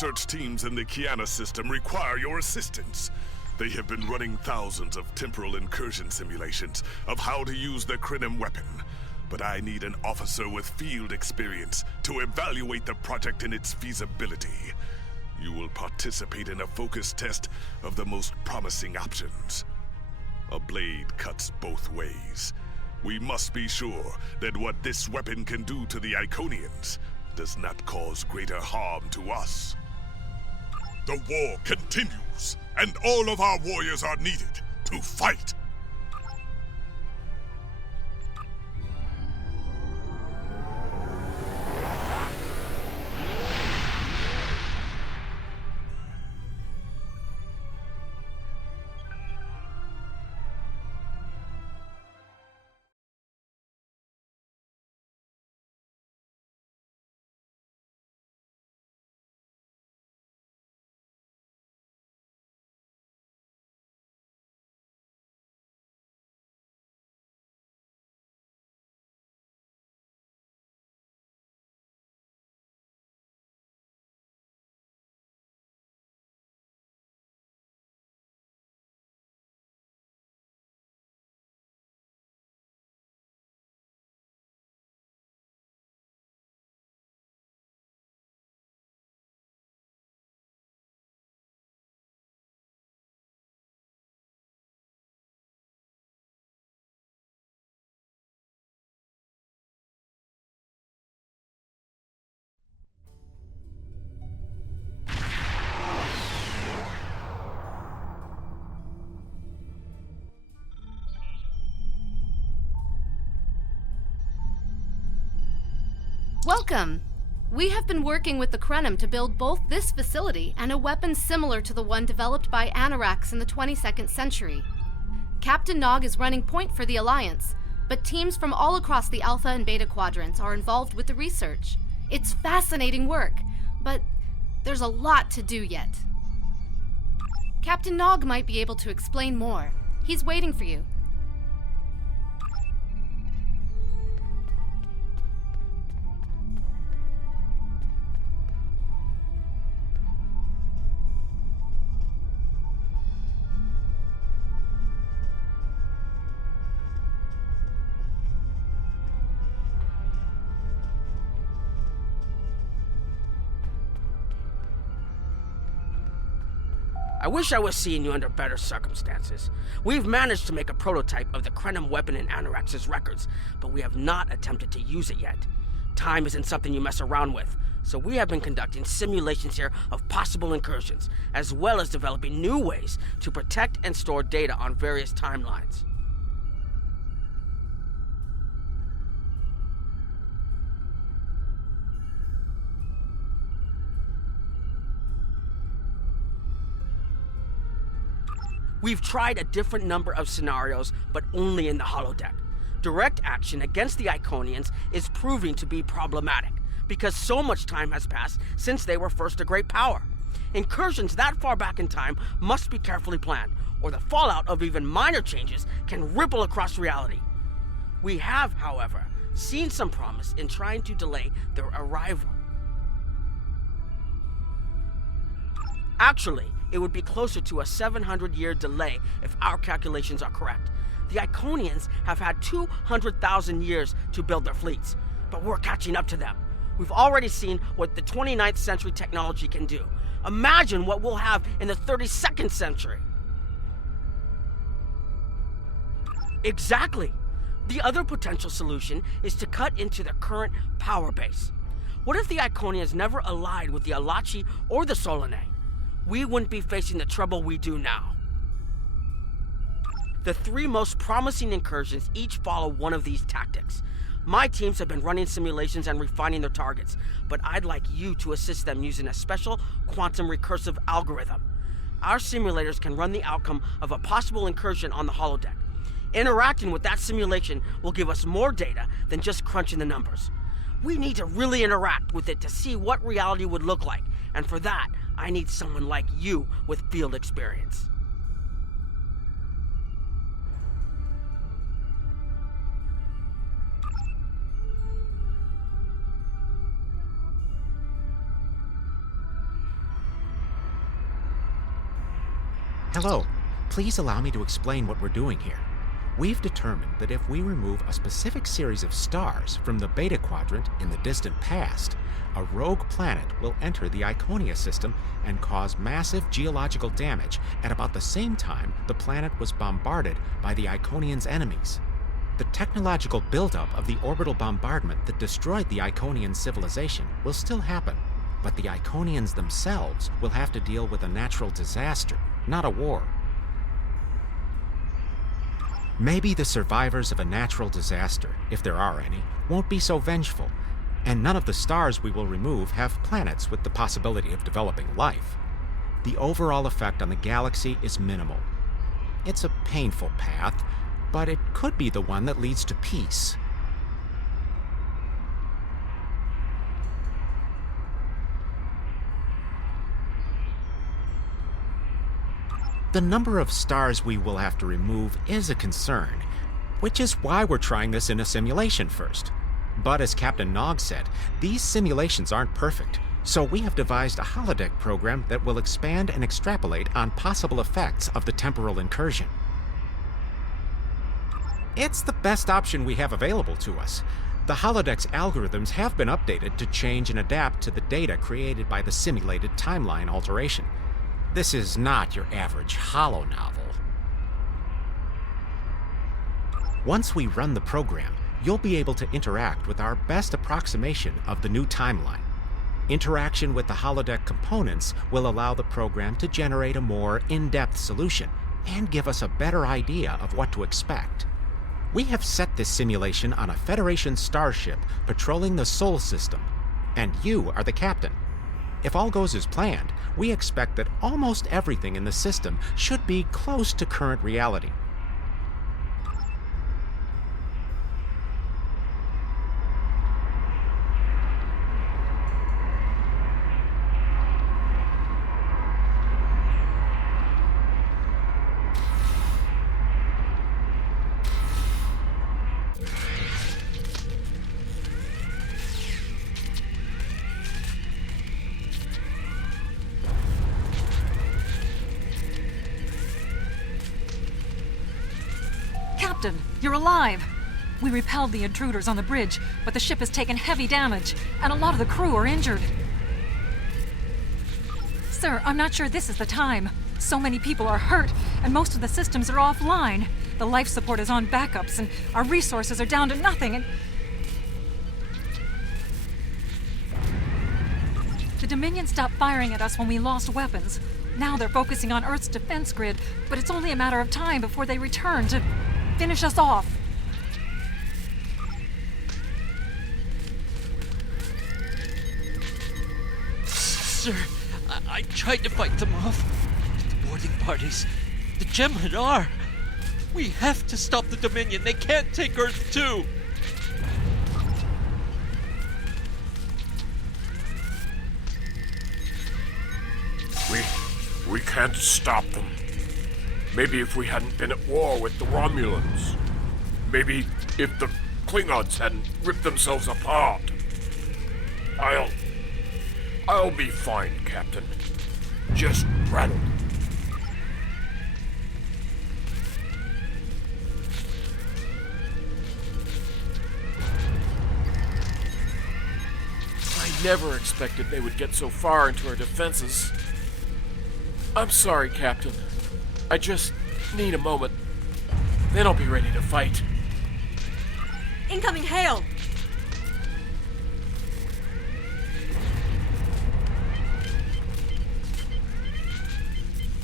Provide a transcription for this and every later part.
research teams in the Kiana system require your assistance. They have been running thousands of temporal incursion simulations of how to use the Krenim weapon. But I need an officer with field experience to evaluate the project and its feasibility. You will participate in a focus test of the most promising options. A blade cuts both ways. We must be sure that what this weapon can do to the Iconians does not cause greater harm to us. The war continues, and all of our warriors are needed to fight. Welcome! We have been working with the Krenim to build both this facility and a weapon similar to the one developed by Anoraks in the 22nd century. Captain Nog is running point for the Alliance, but teams from all across the Alpha and Beta quadrants are involved with the research. It's fascinating work, but there's a lot to do yet. Captain Nog might be able to explain more. He's waiting for you. I wish I was seeing you under better circumstances. We've managed to make a prototype of the Krenim weapon in Anorax's records, but we have not attempted to use it yet. Time isn't something you mess around with, so we have been conducting simulations here of possible incursions, as well as developing new ways to protect and store data on various timelines. We've tried a different number of scenarios, but only in the holodeck. Direct action against the Iconians is proving to be problematic, because so much time has passed since they were first a great power. Incursions that far back in time must be carefully planned, or the fallout of even minor changes can ripple across reality. We have, however, seen some promise in trying to delay their arrival. Actually, it would be closer to a 700-year delay if our calculations are correct. The Iconians have had 200,000 years to build their fleets, but we're catching up to them. We've already seen what the 29th century technology can do. Imagine what we'll have in the 32nd century. Exactly. The other potential solution is to cut into the current power base. What if the Iconians never allied with the Alachi or the Solanae? We wouldn't be facing the trouble we do now. The three most promising incursions each follow one of these tactics. My teams have been running simulations and refining their targets, but I'd like you to assist them using a special quantum recursive algorithm. Our simulators can run the outcome of a possible incursion on the holodeck. Interacting with that simulation will give us more data than just crunching the numbers. We need to really interact with it to see what reality would look like, and for that, I need someone like you with field experience. Hello. Please allow me to explain what we're doing here. We've determined that if we remove a specific series of stars from the Beta Quadrant in the distant past, a rogue planet will enter the Iconia system and cause massive geological damage at about the same time the planet was bombarded by the Iconians' enemies. The technological buildup of the orbital bombardment that destroyed the Iconian civilization will still happen, but the Iconians themselves will have to deal with a natural disaster, not a war. Maybe the survivors of a natural disaster, if there are any, won't be so vengeful, and none of the stars we will remove have planets with the possibility of developing life. The overall effect on the galaxy is minimal. It's a painful path, but it could be the one that leads to peace. The number of stars we will have to remove is a concern, which is why we're trying this in a simulation first. But as Captain Nog said, these simulations aren't perfect, so we have devised a holodeck program that will expand and extrapolate on possible effects of the temporal incursion. It's the best option we have available to us. The holodeck's algorithms have been updated to change and adapt to the data created by the simulated timeline alteration. This is not your average holo novel. Once we run the program, you'll be able to interact with our best approximation of the new timeline. Interaction with the holodeck components will allow the program to generate a more in-depth solution and give us a better idea of what to expect. We have set this simulation on a Federation starship patrolling the Sol system, and you are the captain. If all goes as planned, we expect that almost everything in the system should be close to current reality. Captain, you're alive! We repelled the intruders on the bridge, but the ship has taken heavy damage, and a lot of the crew are injured. Sir, I'm not sure this is the time. So many people are hurt, and most of the systems are offline. The life support is on backups, and our resources are down to nothing, and... The Dominion stopped firing at us when we lost weapons. Now they're focusing on Earth's defense grid, but it's only a matter of time before they return to finish us off. Sir, I tried to fight them off. The boarding parties, the DeathKillerNOR. We have to stop the Dominion. They can't take Earth too. We can't stop them. Maybe if we hadn't been at war with the Romulans. Maybe if the Klingons hadn't ripped themselves apart. I'll be fine, Captain. Just rattled. I never expected they would get so far into our defenses. I'm sorry, Captain. I just need a moment. Then I'll be ready to fight. Incoming hail!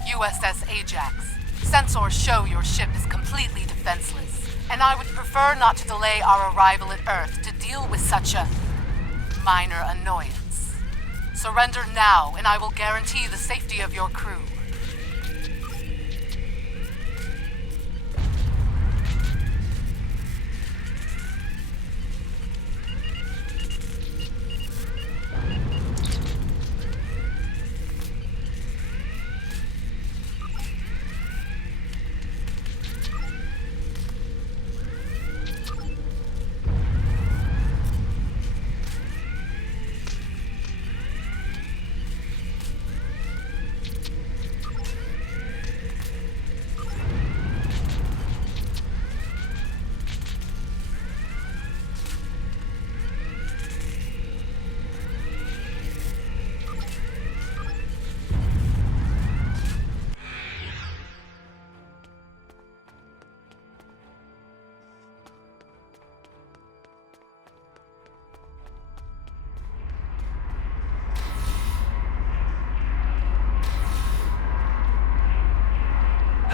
USS Ajax. Sensors show your ship is completely defenseless, and I would prefer not to delay our arrival at Earth to deal with such a minor annoyance. Surrender now, and I will guarantee the safety of your crew.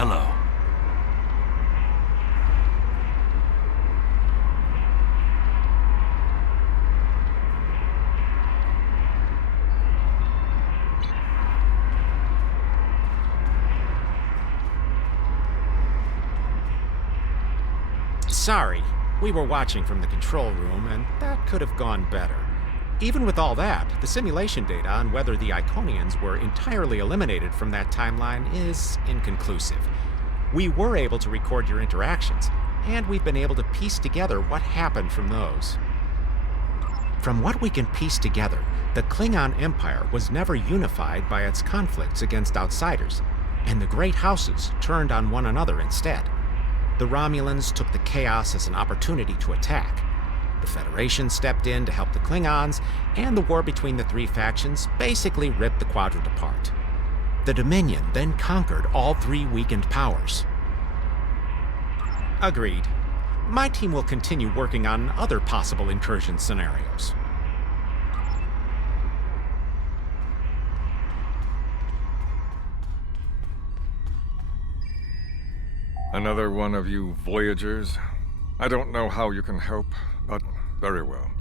Hello. Sorry, we were watching from the control room, and that could have gone better. Even with all that, the simulation data on whether the Iconians were entirely eliminated from that timeline is inconclusive. We were able to record your interactions, and we've been able to piece together what happened from those. From what we can piece together, the Klingon Empire was never unified by its conflicts against outsiders, and the Great Houses turned on one another instead. The Romulans took the chaos as an opportunity to attack. The Federation stepped in to help the Klingons, and the war between the three factions basically ripped the quadrant apart. The Dominion then conquered all three weakened powers. Agreed. My team will continue working on other possible incursion scenarios. Another one of you Voyagers? I don't know how you can help, but very well.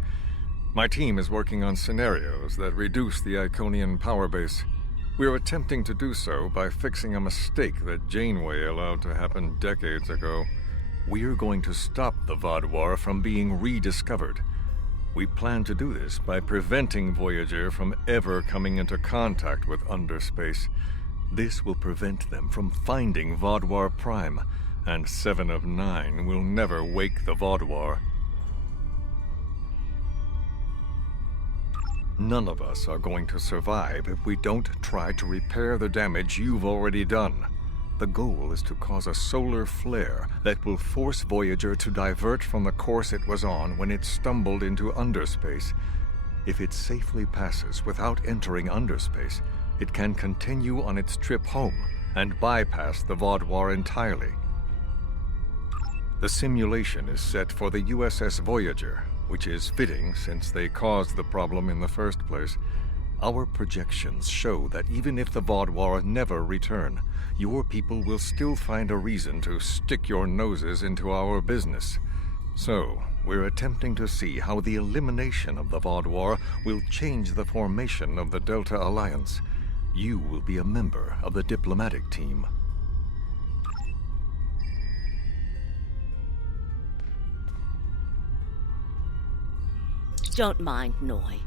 My team is working on scenarios that reduce the Iconian power base. We're attempting to do so by fixing a mistake that Janeway allowed to happen decades ago. We're going to stop the Vaadwaur from being rediscovered. We plan to do this by preventing Voyager from ever coming into contact with underspace. This will prevent them from finding Vaadwaur Prime, and 7 of 9 will never wake the Vaadwaur. None of us are going to survive if we don't try to repair the damage you've already done. The goal is to cause a solar flare that will force Voyager to divert from the course it was on when it stumbled into underspace. If it safely passes without entering underspace, it can continue on its trip home and bypass the Vaadwaur entirely. The simulation is set for the USS Voyager, which is fitting since they caused the problem in the first place. Our projections show that even if the Vaadwaur never return, your people will still find a reason to stick your noses into our business. So, we're attempting to see how the elimination of the Vaadwaur will change the formation of the Delta Alliance. You will be a member of the diplomatic team. Don't mind Noi.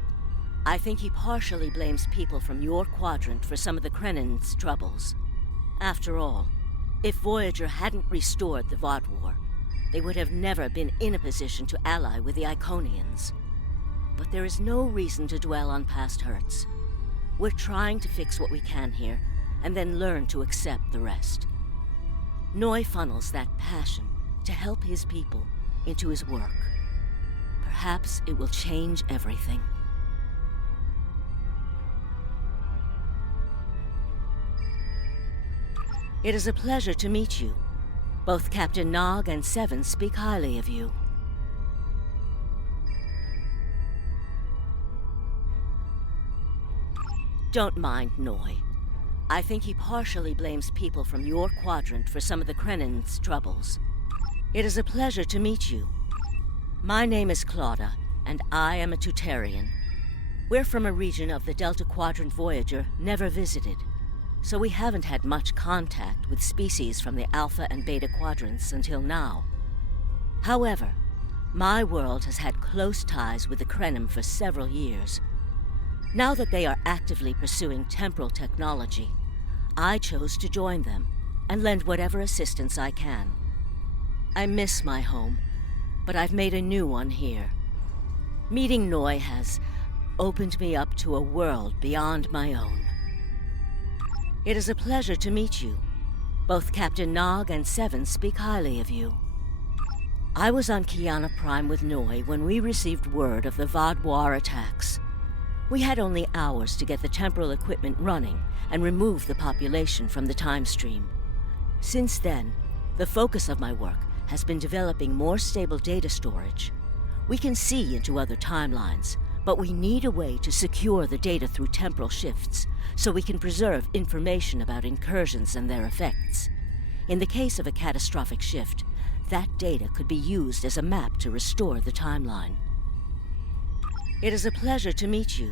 I think he partially blames people from your quadrant for some of the Krennin's troubles. After all, if Voyager hadn't restored the Vaadwaur, they would have never been in a position to ally with the Iconians. But there is no reason to dwell on past hurts. We're trying to fix what we can here, and then learn to accept the rest. Noi funnels that passion to help his people into his work. Perhaps it will change everything. It is a pleasure to meet you. Both Captain Nog and Seven speak highly of you. Don't mind Noi. I think he partially blames people from your quadrant for some of the Krennin's troubles. It is a pleasure to meet you. My name is Claudia, and I am a Tutarian. We're from a region of the Delta Quadrant Voyager never visited, so we haven't had much contact with species from the Alpha and Beta quadrants until now. However, my world has had close ties with the Krenim for several years. Now that they are actively pursuing temporal technology, I chose to join them and lend whatever assistance I can. I miss my home, but I've made a new one here. Meeting Noi has opened me up to a world beyond my own. It is a pleasure to meet you. Both Captain Nog and Seven speak highly of you. I was on Kiana Prime with Noi when we received word of the Vaadwaur attacks. We had only hours to get the temporal equipment running and remove the population from the time stream. Since then, the focus of my work has been developing more stable data storage. We can see into other timelines, but we need a way to secure the data through temporal shifts so we can preserve information about incursions and their effects. In the case of a catastrophic shift, that data could be used as a map to restore the timeline. It is a pleasure to meet you.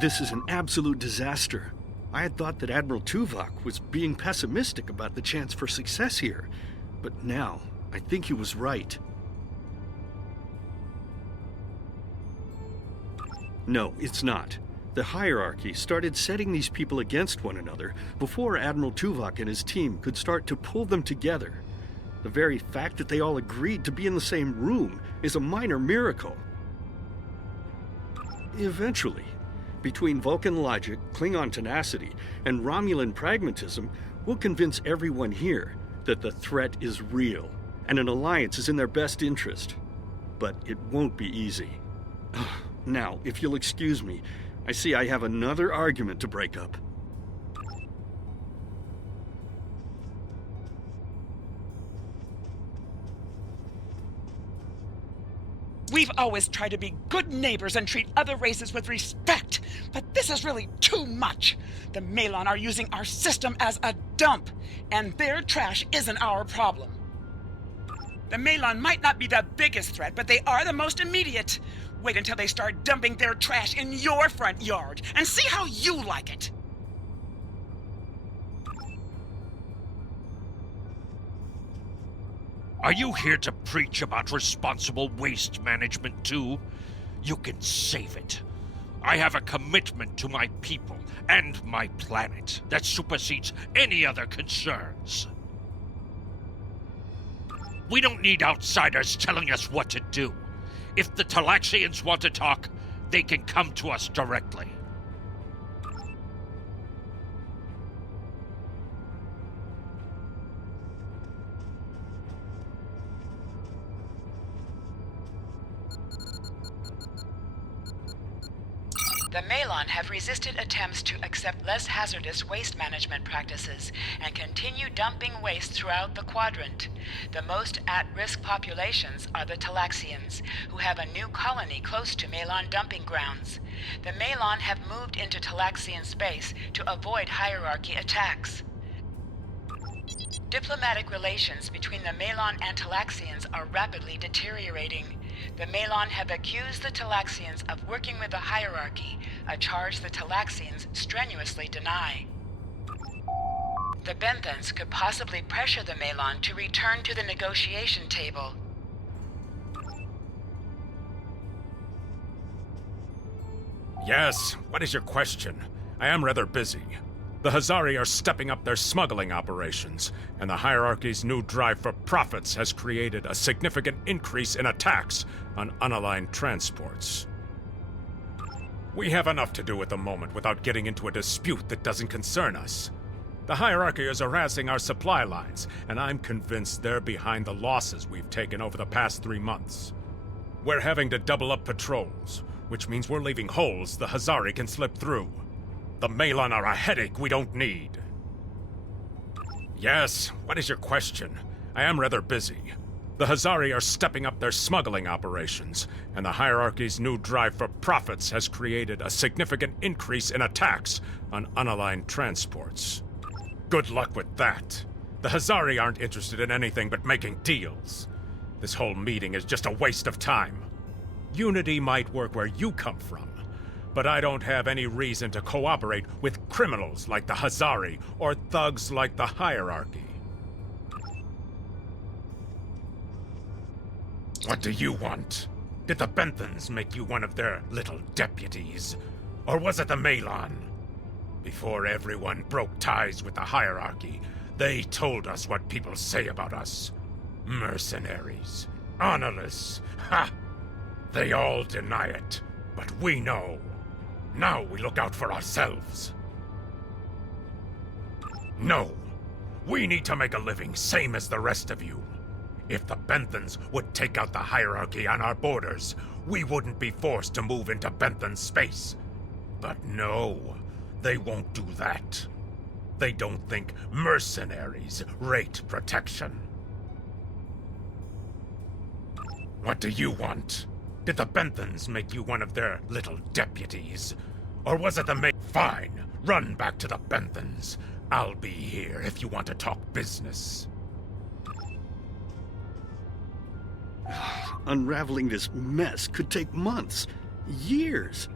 This is an absolute disaster. I had thought that Admiral Tuvok was being pessimistic about the chance for success here, but now I think he was right. No, it's not. The hierarchy started setting these people against one another before Admiral Tuvok and his team could start to pull them together. The very fact that they all agreed to be in the same room is a minor miracle. Eventually, between Vulcan logic, Klingon tenacity, and Romulan pragmatism, we'll convince everyone here that the threat is real, and an alliance is in their best interest. But it won't be easy. Now, if you'll excuse me, I see I have another argument to break up. We've always tried to be good neighbors and treat other races with respect, but this is really too much. The Malon are using our system as a dump, and their trash isn't our problem. The Malon might not be the biggest threat, but they are the most immediate. Wait until they start dumping their trash in your front yard, and see how you like it. Are you here to preach about responsible waste management too? You can save it. I have a commitment to my people and my planet that supersedes any other concerns. We don't need outsiders telling us what to do. If the Talaxians want to talk, they can come to us directly. The Malon have resisted attempts to accept less hazardous waste management practices and continue dumping waste throughout the quadrant. The most at-risk populations are the Talaxians, who have a new colony close to Malon dumping grounds. The Malon have moved into Talaxian space to avoid hierarchy attacks. Diplomatic relations between the Malon and Talaxians are rapidly deteriorating. The Malon have accused the Talaxians of working with the hierarchy, a charge the Talaxians strenuously deny. The Benthans could possibly pressure the Malon to return to the negotiation table. Yes, what is your question? I am rather busy. The Hazari are stepping up their smuggling operations, and the hierarchy's new drive for profits has created a significant increase in attacks on unaligned transports. We have enough to do at the moment without getting into a dispute that doesn't concern us. The hierarchy is harassing our supply lines, and I'm convinced they're behind the losses we've taken over the past 3 months. We're having to double up patrols, which means we're leaving holes the Hazari can slip through. The Malon are a headache we don't need. Yes, what is your question? I am rather busy. The Hazari are stepping up their smuggling operations, and the hierarchy's new drive for profits has created a significant increase in attacks on unaligned transports. Good luck with that. The Hazari aren't interested in anything but making deals. This whole meeting is just a waste of time. Unity might work where you come from, but I don't have any reason to cooperate with criminals like the Hazari or thugs like the hierarchy. What do you want? Did the Benthans make you one of their little deputies? Or was it the Malon? Before everyone broke ties with the hierarchy, they told us what people say about us. Mercenaries. Honorless. Ha! They all deny it, but we know. Now we look out for ourselves. No. We need to make a living same as the rest of you. If the Benthans would take out the hierarchy on our borders, we wouldn't be forced to move into Benthan space. But no. They won't do that. They don't think mercenaries rate protection. What do you want? Did the Benthans make you one of their little deputies? Or was it the Fine, run back to the Benthans. I'll be here if you want to talk business. Unraveling this mess could take months, years.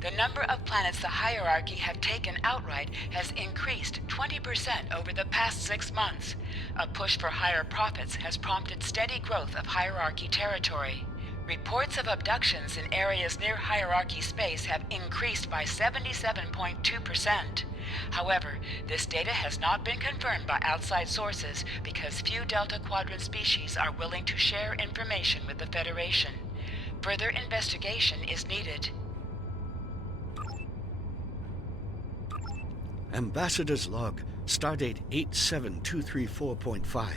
The number of planets the hierarchy have taken outright has increased 20% over the past 6 months. A push for higher profits has prompted steady growth of hierarchy territory. Reports of abductions in areas near hierarchy space have increased by 77.2%. However, this data has not been confirmed by outside sources because few Delta Quadrant species are willing to share information with the Federation. Further investigation is needed. Ambassador's log, stardate 87234.5.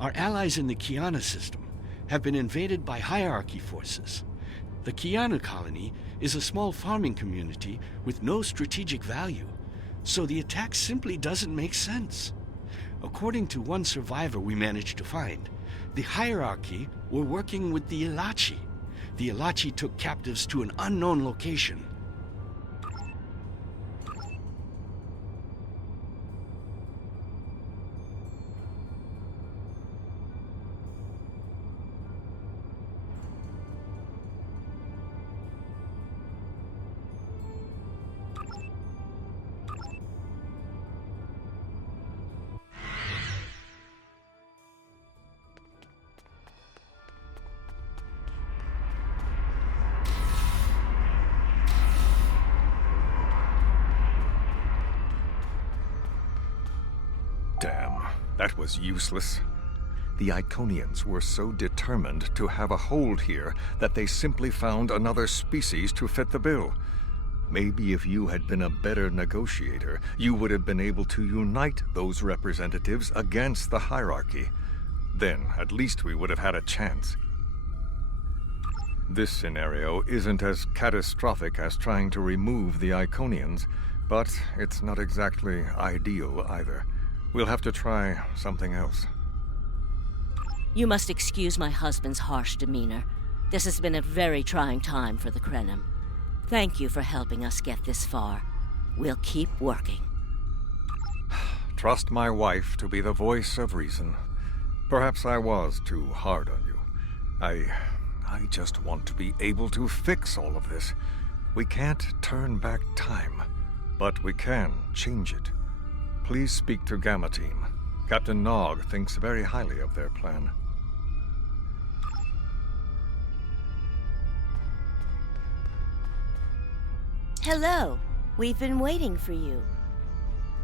Our allies in the Kiana system have been invaded by hierarchy forces. The Kiana colony is a small farming community with no strategic value, so the attack simply doesn't make sense. According to one survivor we managed to find, the hierarchy were working with the Ilachi. The Ilachi took captives to an unknown location. Damn, that was useless. The Iconians were so determined to have a hold here that they simply found another species to fit the bill. Maybe if you had been a better negotiator, you would have been able to unite those representatives against the hierarchy. Then, at least we would have had a chance. This scenario isn't as catastrophic as trying to remove the Iconians, but it's not exactly ideal either. We'll have to try something else. You must excuse my husband's harsh demeanor. This has been a very trying time for the Krenim. Thank you for helping us get this far. We'll keep working. Trust my wife to be the voice of reason. Perhaps I was too hard on you. I just want to be able to fix all of this. We can't turn back time, but we can change it. Please speak to Gamma Team. Captain Nog thinks very highly of their plan. Hello. We've been waiting for you.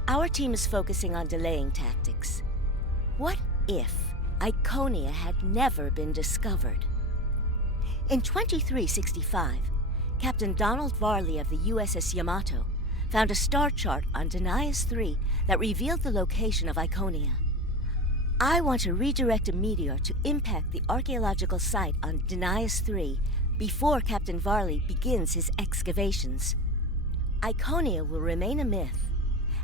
Our team is focusing on delaying tactics. What if Iconia had never been discovered? In 2365, Captain Donald Varley of the USS Yamato found a star chart on Denias 3 that revealed the location of Iconia. I want to redirect a meteor to impact the archaeological site on Denias 3 before Captain Varley begins his excavations. Iconia will remain a myth,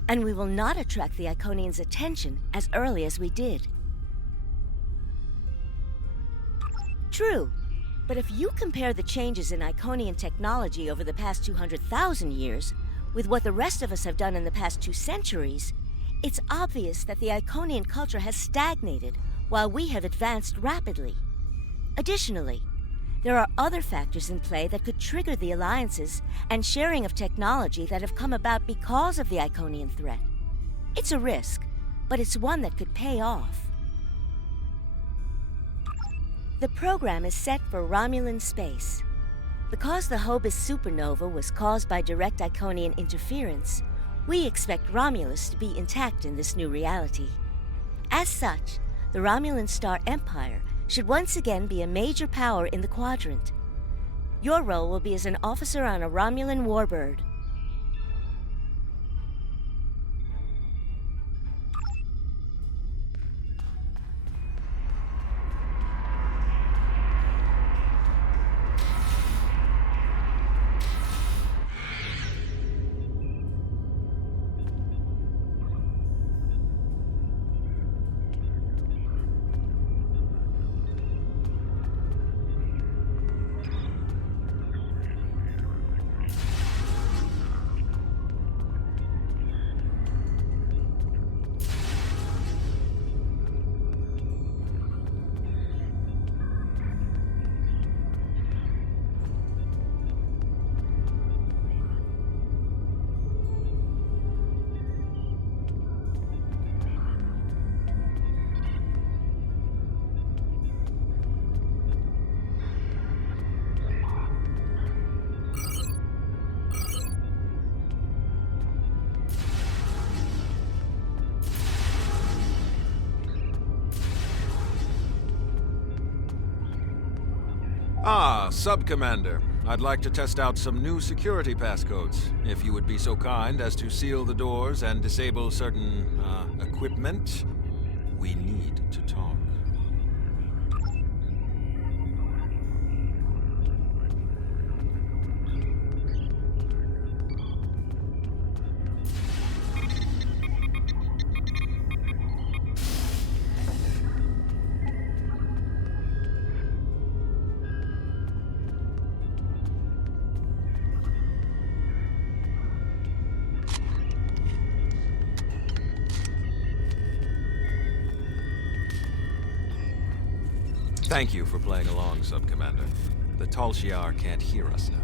and we will not attract the Iconians' attention as early as we did. True, but if you compare the changes in Iconian technology over the past 200,000 years with what the rest of us have done in the past 2 centuries, it's obvious that the Iconian culture has stagnated while we have advanced rapidly. Additionally, there are other factors in play that could trigger the alliances and sharing of technology that have come about because of the Iconian threat. It's a risk, but it's one that could pay off. The program is set for Romulan space. Because the Hobus supernova was caused by direct Iconian interference, we expect Romulus to be intact in this new reality. As such, the Romulan Star Empire should once again be a major power in the quadrant. Your role will be as an officer on a Romulan warbird. Ah, Sub-Commander. I'd like to test out some new security passcodes, if you would be so kind as to seal the doors and disable certain, equipment. We need to talk. Thank you for playing along, Sub-Commander. The Tal Shiar can't hear us now.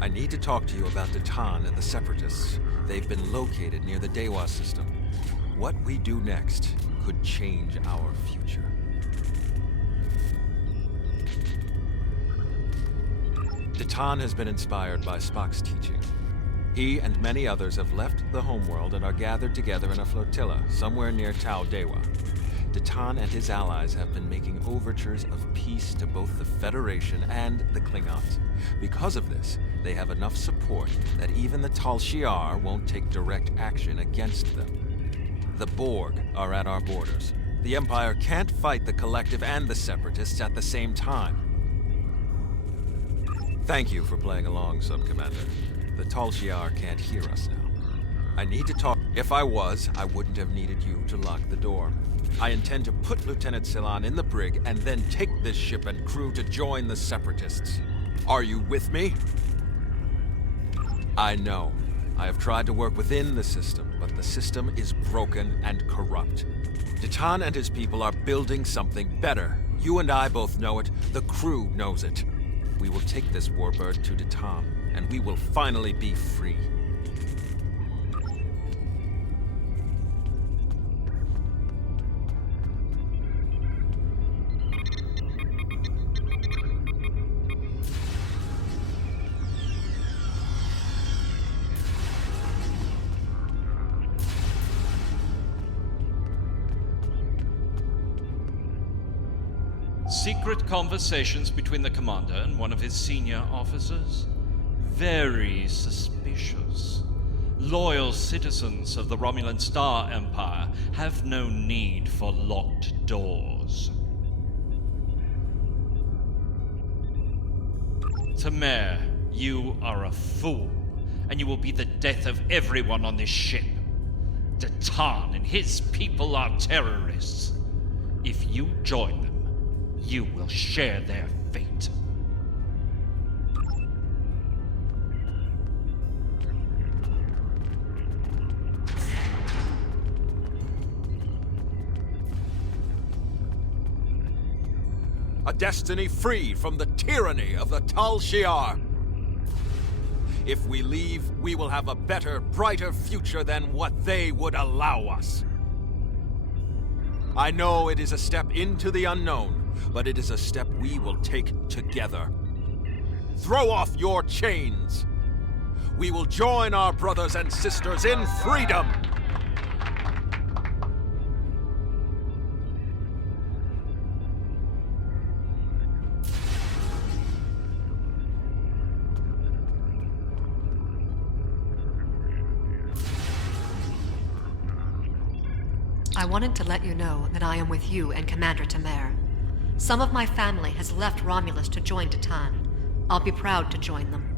I need to talk to you about Datan and the Separatists. They've been located near the Dewa system. What we do next could change our future. Datan has been inspired by Spock's teaching. He and many others have left the homeworld and are gathered together in a flotilla somewhere near Tau Dewa. Datan and his allies have been making overtures of peace to both the Federation and the Klingons. Because of this, they have enough support that even the Tal Shiar won't take direct action against them. The Borg are at our borders. The Empire can't fight the Collective and the Separatists at the same time. Thank you for playing along, Sub-Commander. The Tal Shiar can't hear us now. I need to talk. If I was, I wouldn't have needed you to lock the door. I intend to put Lieutenant Silan in the brig and then take this ship and crew to join the Separatists. Are you with me? I know. I have tried to work within the system, but the system is broken and corrupt. Datan and his people are building something better. You and I both know it. The crew knows it. We will take this warbird to Datan, and we will finally be free. Secret conversations between the commander and one of his senior officers? Very suspicious. Loyal citizens of the Romulan Star Empire have no need for locked doors. Tamer, you are a fool, and you will be the death of everyone on this ship. Datan and his people are terrorists. If you join them, you will share their fate. A destiny free from the tyranny of the Tal Shiar. If we leave, we will have a better, brighter future than what they would allow us. I know it is a step into the unknown, but it is a step we will take together. Throw off your chains. We will join our brothers and sisters in freedom. I wanted to let you know that I am with you and Commander Tamer. Some of my family has left Romulus to join Datan. I'll be proud to join them.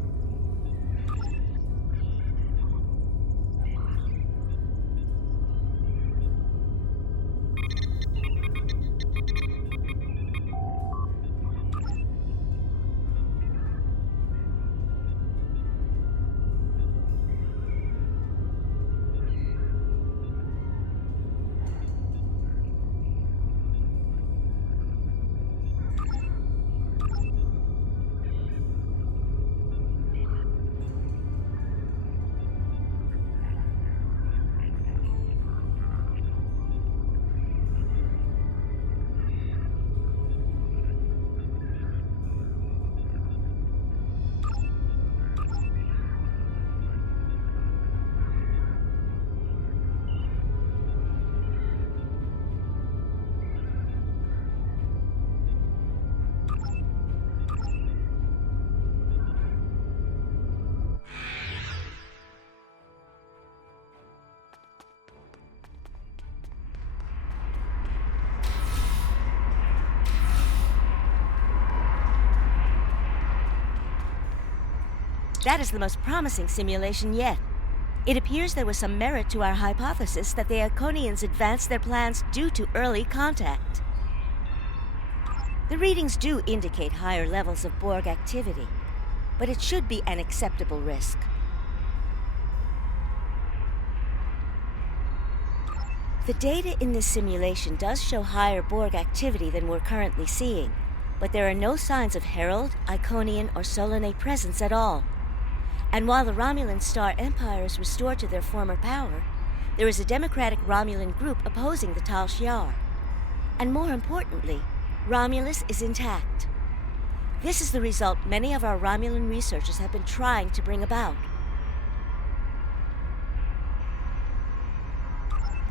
That is the most promising simulation yet. It appears there was some merit to our hypothesis that the Iconians advanced their plans due to early contact. The readings do indicate higher levels of Borg activity, but it should be an acceptable risk. The data in this simulation does show higher Borg activity than we're currently seeing, but there are no signs of Herald, Iconian, or Solanae presence at all. And while the Romulan Star Empire is restored to their former power, there is a democratic Romulan group opposing the Tal Shiar. And more importantly, Romulus is intact. This is the result many of our Romulan researchers have been trying to bring about.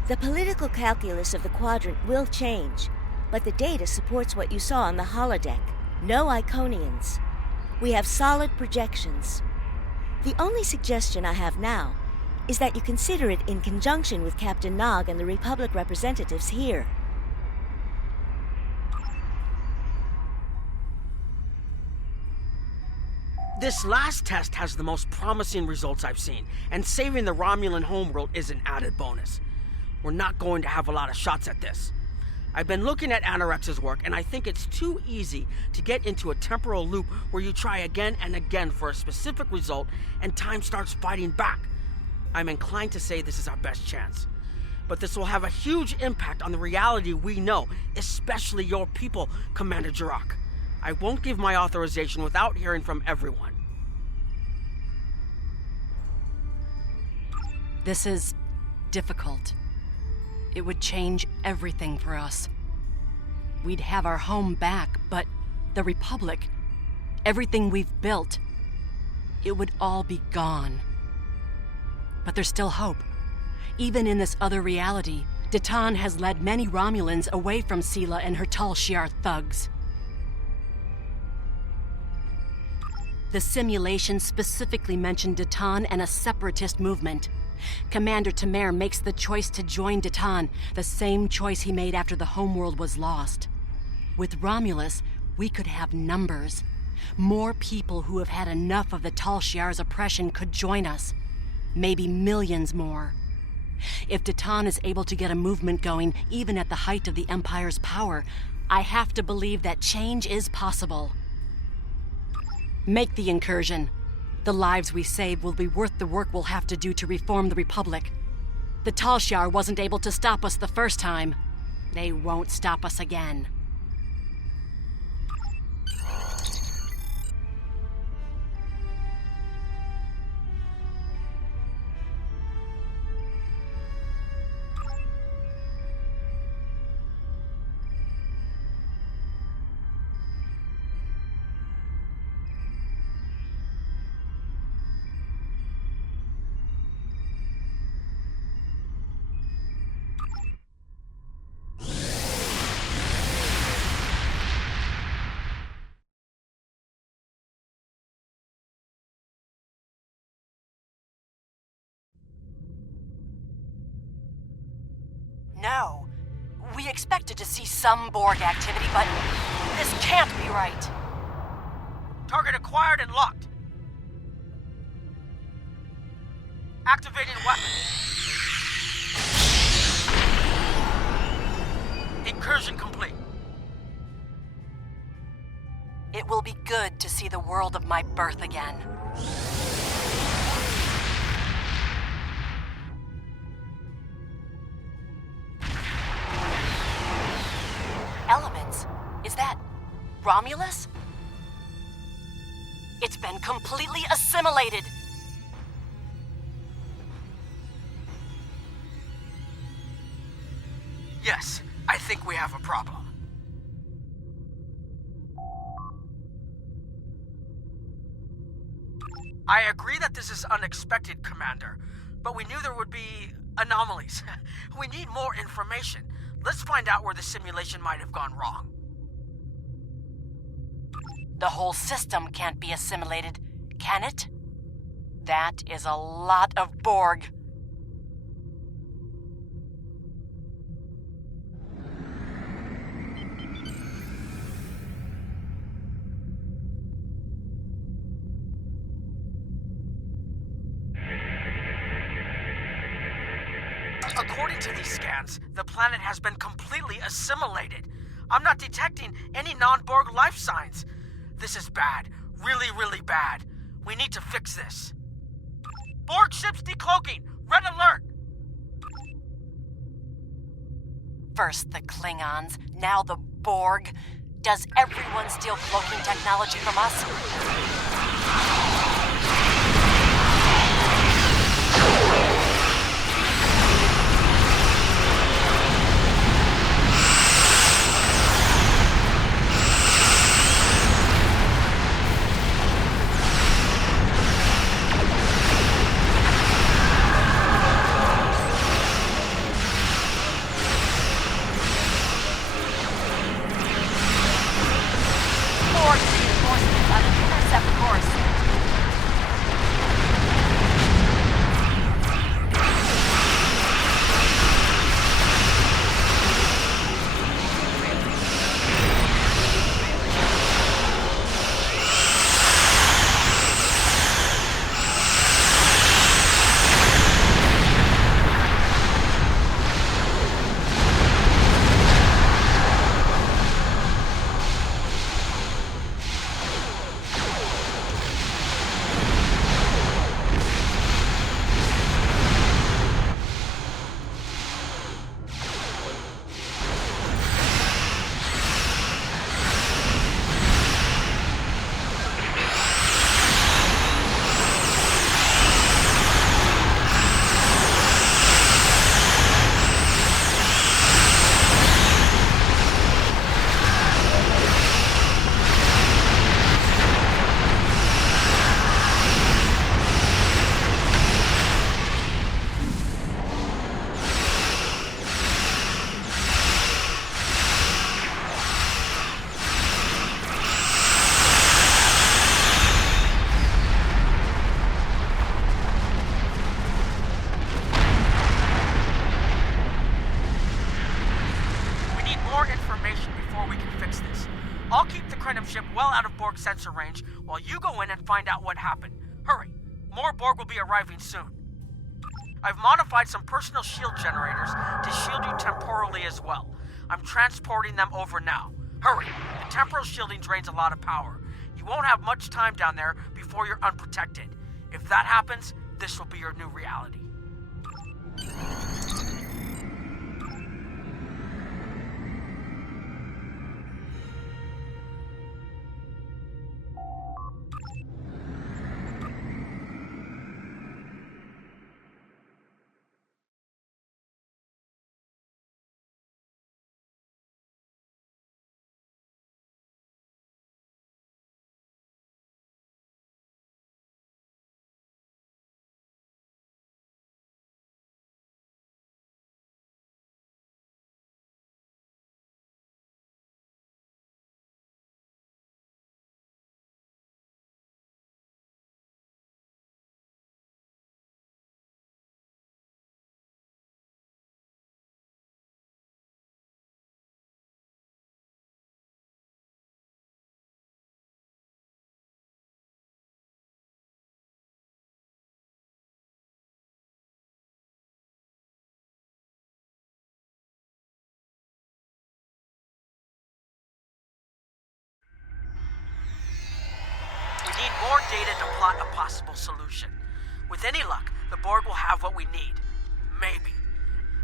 The political calculus of the quadrant will change, but the data supports what you saw on the holodeck. No Iconians. We have solid projections. The only suggestion I have now is that you consider it in conjunction with Captain Nog and the Republic representatives here. This last test has the most promising results I've seen, and saving the Romulan homeworld is an added bonus. We're not going to have a lot of shots at this. I've been looking at Anorex's work, and I think it's too easy to get into a temporal loop where you try again and again for a specific result, and time starts fighting back. I'm inclined to say this is our best chance. But this will have a huge impact on the reality we know, especially your people, Commander Jirok. I won't give my authorization without hearing from everyone. This is difficult. It would change everything for us. We'd have our home back, but the Republic, everything we've built, it would all be gone. But there's still hope. Even in this other reality, Datan has led many Romulans away from Sela and her Tal Shiar thugs. The simulation specifically mentioned Datan and a separatist movement. Commander Tamer makes the choice to join Datan, the same choice he made after the homeworld was lost. With Romulus, we could have numbers. More people who have had enough of the Tal Shiar's oppression could join us. Maybe millions more. If Datan is able to get a movement going, even at the height of the Empire's power, I have to believe that change is possible. Make the incursion. The lives we save will be worth the work we'll have to do to reform the Republic. The Tal Shiar wasn't able to stop us the first time. They won't stop us again. No. We expected to see some Borg activity, but this can't be right. Target acquired and locked. Activating weapon. Incursion complete. It will be good to see the world of my birth again. Elements? Is that Romulus? It's been completely assimilated. Yes, I think we have a problem. I agree that this is unexpected, Commander, but we knew there would be anomalies. We need more information. Let's find out where the simulation might have gone wrong. The whole system can't be assimilated, can it? That is a lot of Borg. According to these scans, the planet has been completely assimilated. I'm not detecting any non-Borg life signs. This is bad. Really, really bad. We need to fix this. Borg ships decloaking! Red alert! First the Klingons, now the Borg. Does everyone steal cloaking technology from us? Sensor range while you go in and find out what happened. Hurry. More Borg will be arriving soon. I've modified some personal shield generators to shield you temporally as well. I'm transporting them over now. Hurry. The temporal shielding drains a lot of power. You won't have much time down there before you're unprotected. If that happens, this will be your new reality. More data to plot a possible solution. With any luck, the Borg will have what we need. Maybe.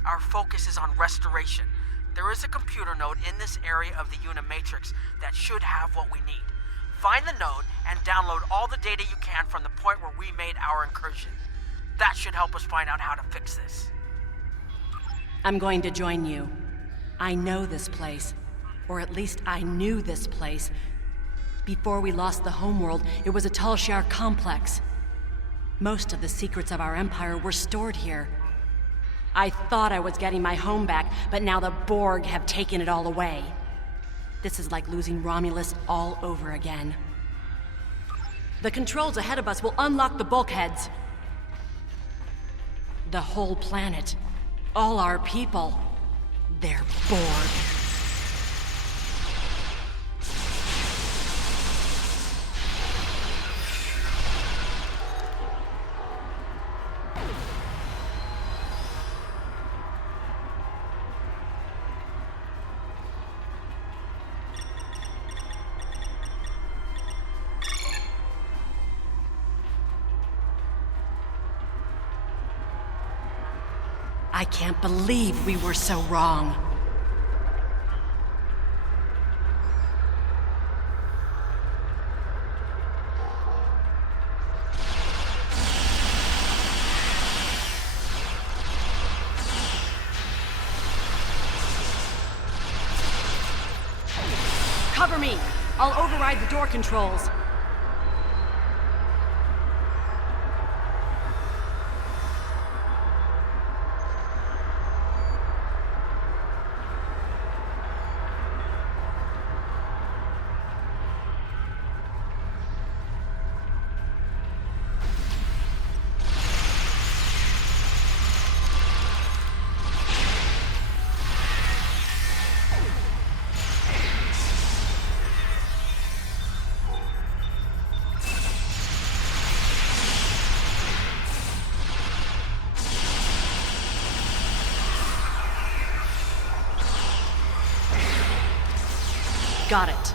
Our focus is on restoration. There is a computer node in this area of the Unimatrix that should have what we need. Find the node and download all the data you can from the point where we made our incursion. That should help us find out how to fix this. I'm going to join you. I know this place. Or at least I knew this place. Before we lost the homeworld, it was a Talshar complex. Most of the secrets of our empire were stored here. I thought I was getting my home back, but now the Borg have taken it all away. This is like losing Romulus all over again. The controls ahead of us will unlock the bulkheads. The whole planet. All our people. They're Borg. I can't believe we were so wrong. Cover me! I'll override the door controls. Got it.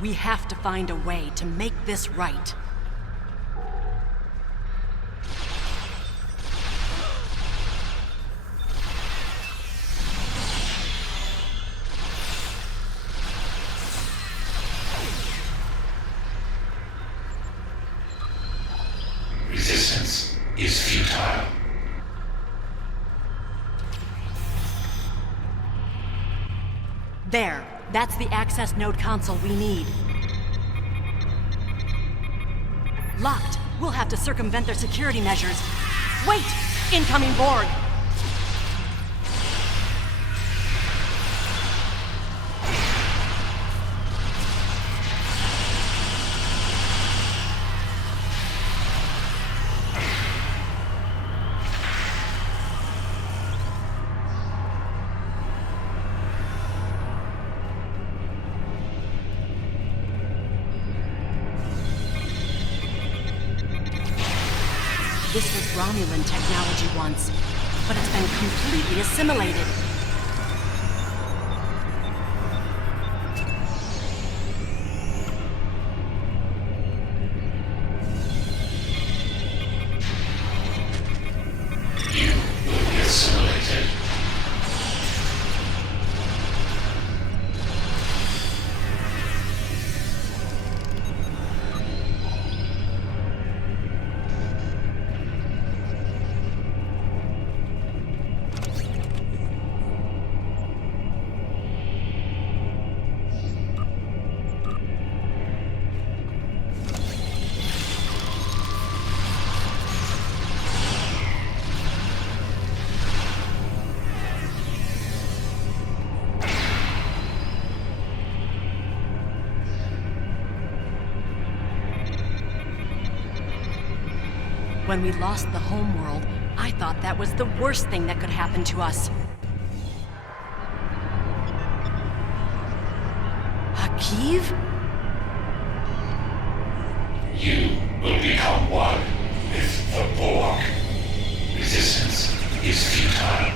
We have to find a way to make this right. Resistance is futile. There. That's the access node console we need. Locked. We'll have to circumvent their security measures. Wait! Incoming Borg! This was Romulan technology once, but it's been completely assimilated. You will be assimilated. When we lost the homeworld, I thought that was the worst thing that could happen to us. Hakiv? You will become one with the Borg. Resistance is futile.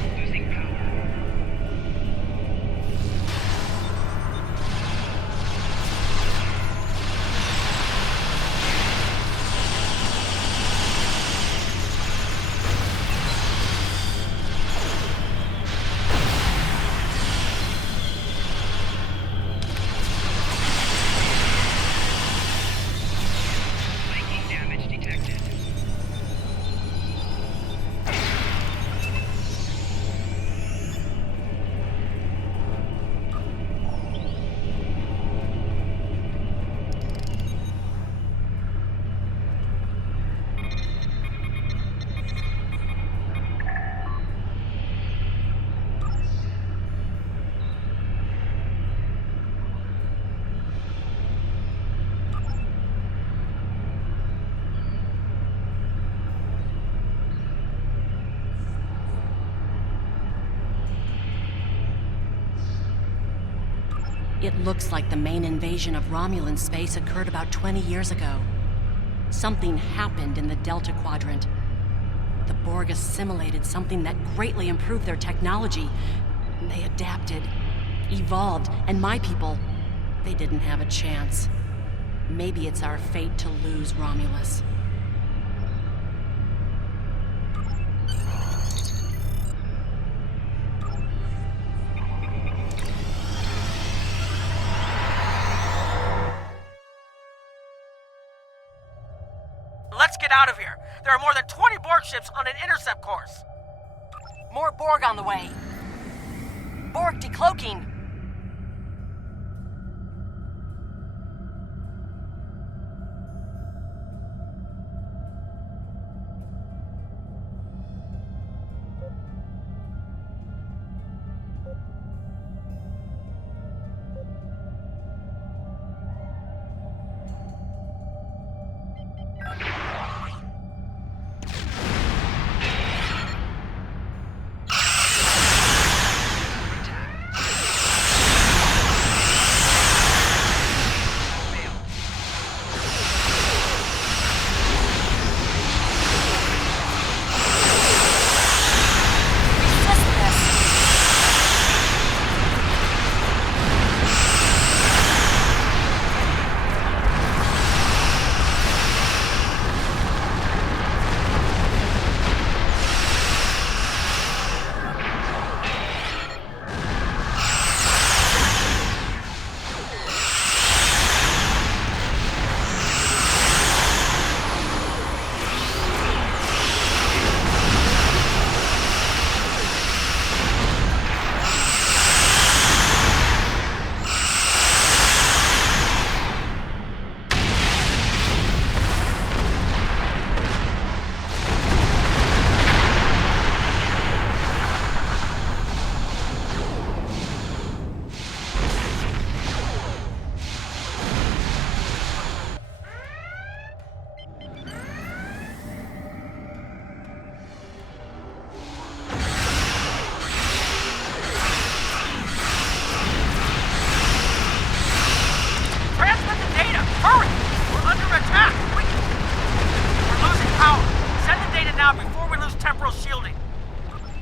It looks like the main invasion of Romulan space occurred about 20 years ago. Something happened in the Delta Quadrant. The Borg assimilated something that greatly improved their technology. They adapted, evolved, and my people, they didn't have a chance. Maybe it's our fate to lose Romulus. Let's get out of here. There are more than 20 Borg ships on an intercept course. More Borg on the way. Borg decloaking.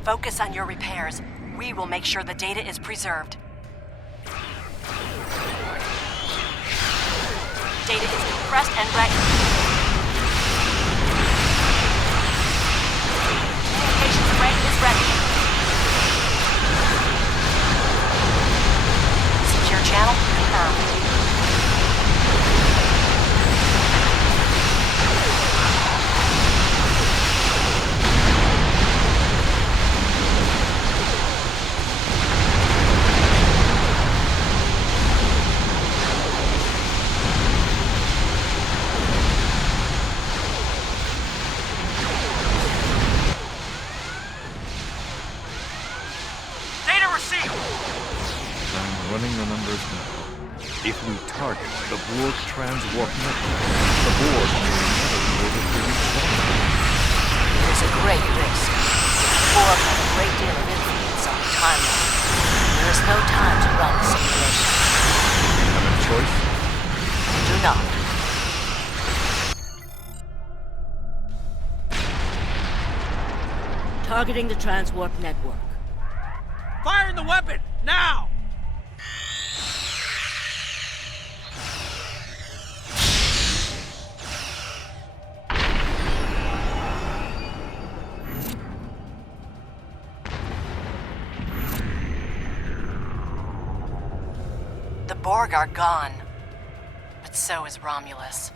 Focus on your repairs. We will make sure the data is preserved. Data is compressed and ready. Communications array is ready. Secure channel confirmed. If we target the Borg transwarp network, the Borg may never be able to reach them. It is a great risk. Borg have a great deal of influence on the timeline. There is no time to run the simulation. We have a choice? Do not. Targeting the transwarp network. Firing the weapon, now! The Borg are gone, but so is Romulus.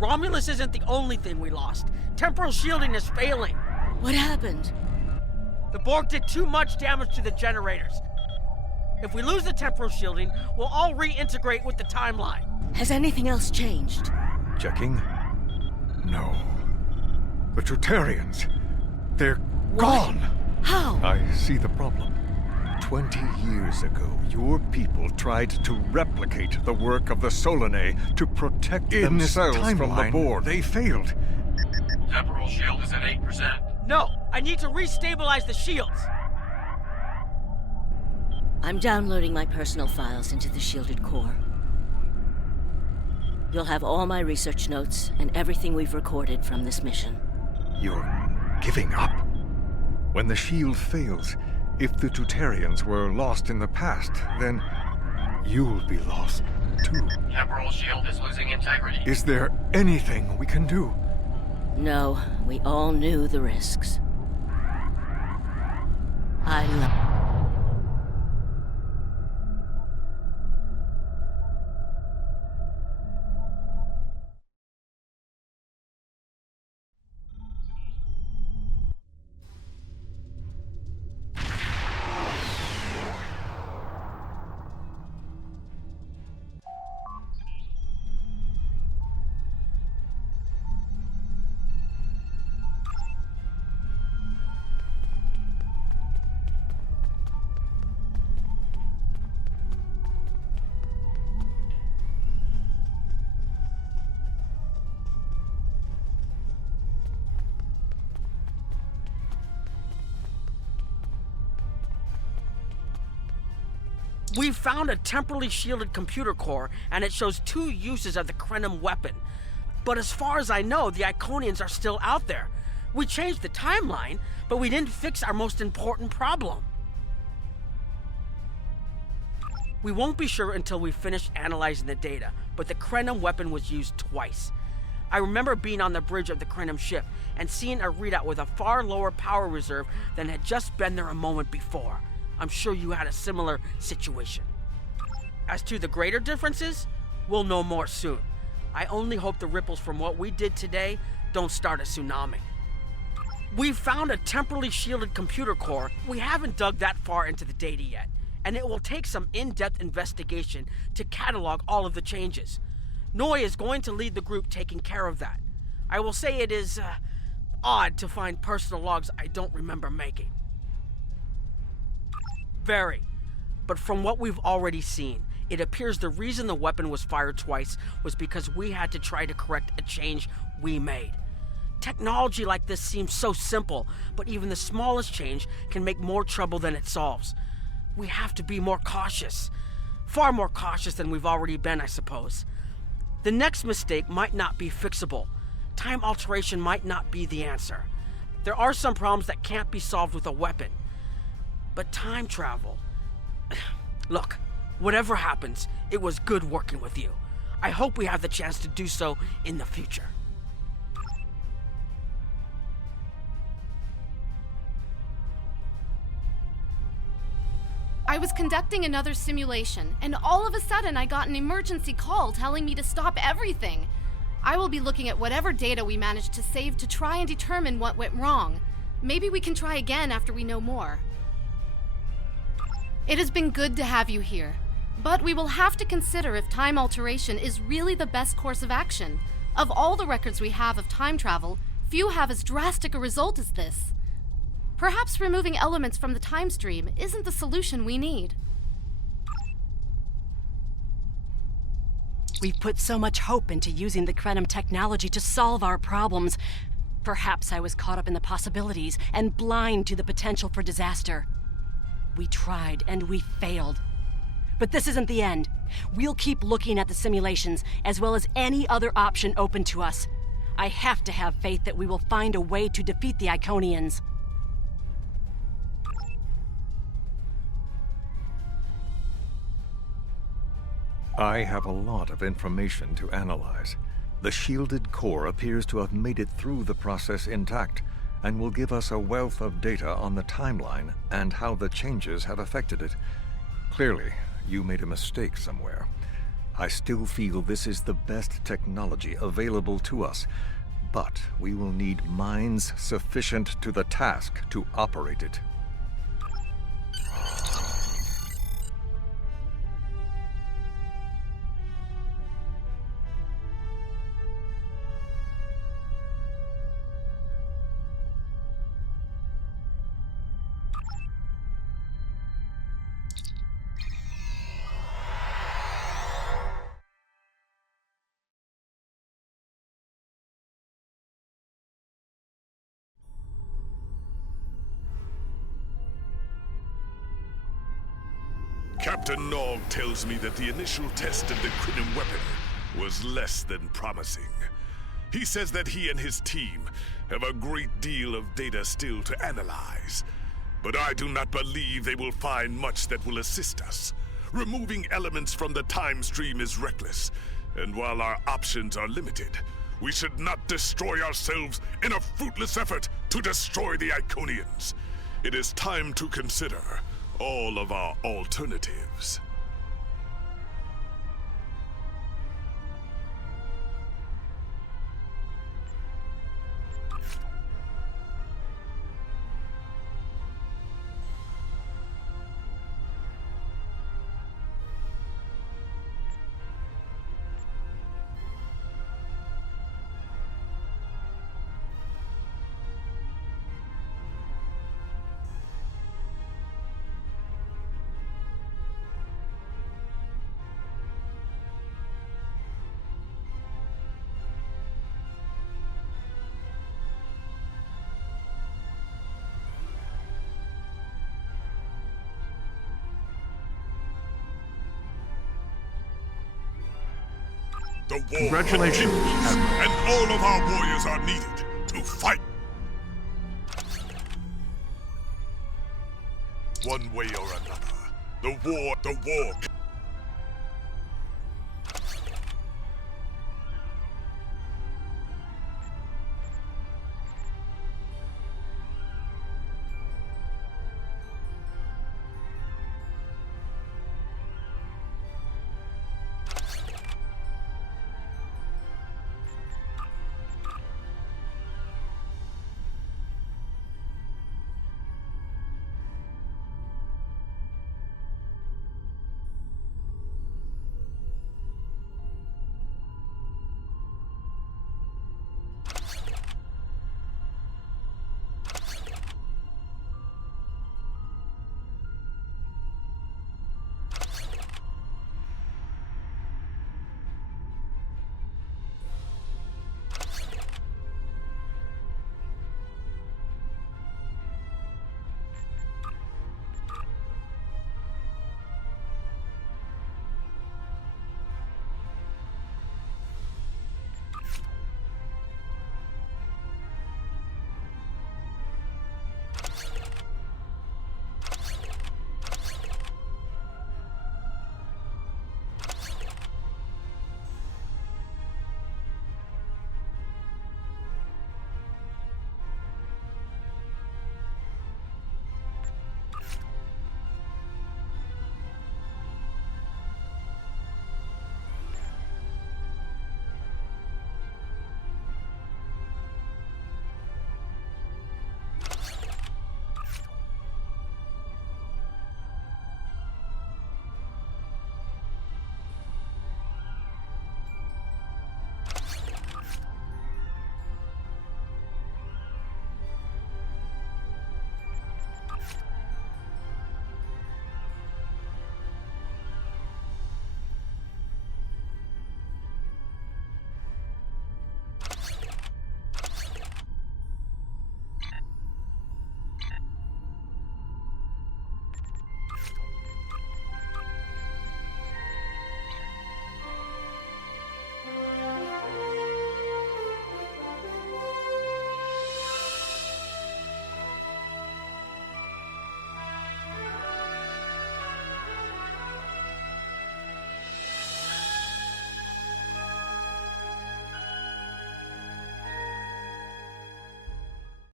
Romulus isn't the only thing we lost. Temporal shielding is failing. What happened? The Borg did too much damage to the generators. If we lose the temporal shielding, we'll all reintegrate with the timeline. Has anything else changed? Checking? No. The Trutarians. They're gone. How? I see the problem. 20 years ago, your people tried to replicate the work of the Solanae to protect themselves from the Borg. They failed. Temporal shield is at 8%. No, I need to restabilize the shields. I'm downloading my personal files into the shielded core. You'll have all my research notes and everything we've recorded from this mission. You're giving up? When the shield fails, If the Tutarians were lost in the past, then you'll be lost too. Temporal shield is losing integrity. Is there anything we can do? No, we all knew the risks. I love... We found a temporally shielded computer core, and it shows 2 uses of the Krenim weapon. But as far as I know, the Iconians are still out there. We changed the timeline, but we didn't fix our most important problem. We won't be sure until we finish analyzing the data, but the Krenim weapon was used twice. I remember being on the bridge of the Krenim ship and seeing a readout with a far lower power reserve than had just been there a moment before. I'm sure you had a similar situation. As to the greater differences, we'll know more soon. I only hope the ripples from what we did today don't start a tsunami. We've found a temporally shielded computer core. We haven't dug that far into the data yet, and it will take some in-depth investigation to catalog all of the changes. Noi is going to lead the group taking care of that. I will say it is odd to find personal logs I don't remember making. Very. But from what we've already seen, it appears the reason the weapon was fired twice was because we had to try to correct a change we made. Technology like this seems so simple, but even the smallest change can make more trouble than it solves. We have to be more cautious. Far more cautious than we've already been, I suppose. The next mistake might not be fixable. Time alteration might not be the answer. There are some problems that can't be solved with a weapon. But time travel... Look, whatever happens, it was good working with you. I hope we have the chance to do so in the future. I was conducting another simulation, and all of a sudden I got an emergency call telling me to stop everything. I will be looking at whatever data we managed to save to try and determine what went wrong. Maybe we can try again after we know more. It has been good to have you here, but we will have to consider if time alteration is really the best course of action. Of all the records we have of time travel, few have as drastic a result as this. Perhaps removing elements from the time stream isn't the solution we need. We've put so much hope into using the Krenim technology to solve our problems. Perhaps I was caught up in the possibilities and blind to the potential for disaster. We tried and we failed. But this isn't the end. We'll keep looking at the simulations as well as any other option open to us. I have to have faith that we will find a way to defeat the Iconians. I have a lot of information to analyze. The shielded core appears to have made it through the process intact, and will give us a wealth of data on the timeline and how the changes have affected it. Clearly, you made a mistake somewhere. I still feel this is the best technology available to us, but we will need minds sufficient to the task to operate it. Captain Nog tells me that the initial test of the Krenim weapon was less than promising. He says that he and his team have a great deal of data still to analyze. But I do not believe they will find much that will assist us. Removing elements from the time stream is reckless, and while our options are limited, we should not destroy ourselves in a fruitless effort to destroy the Iconians. It is time to consider all of our alternatives. The war Congratulations, continues, and all of our warriors are needed to fight. One way or another, the war